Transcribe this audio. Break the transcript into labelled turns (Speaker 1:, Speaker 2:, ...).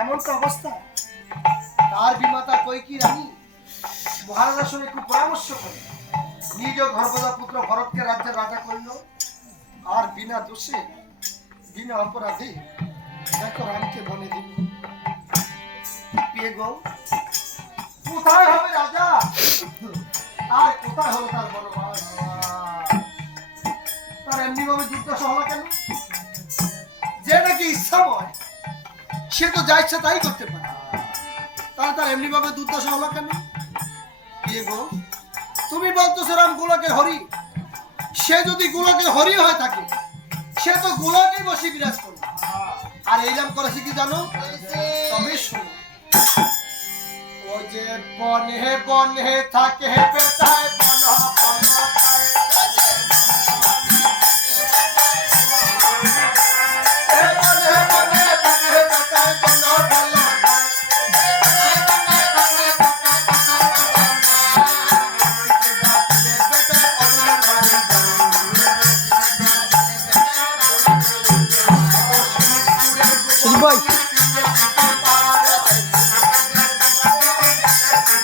Speaker 1: এমন তো অবস্থা? তার বিমাতা কৈকি রানী? মহারাজার সঙ্গে একটু পরামর্শ করে। নিজ গর্ভদা পুত্র ভরতকে রাজ্যের রাজা করল। আর বিনা দোষে বিনা অপরাধে দেখো রানীকে বনে দিল। পেয়ে গো কোথায় হবে রাজা? আর কোথায় হলো তার বনবাস? তার এমনি ভাবে দুর্দশা হলো কেন? যে নাকি ইচ্ছাময় সে তো যা ইচ্ছা তাই করতে পারে। তাহলে তার এমনি ভাবে দুর্দশা হলো কেন? তুমি বলতো সেরাম গোলাকে হরি। সে যদি গোলাকে হরি হয়ে থাকে, সে তো গোলাকে বসে বিরাজ করবে। আর এইরাম করেছে কি জানো? তবে ও যে বনে বনে থাকে পেটায় বন
Speaker 2: Bye.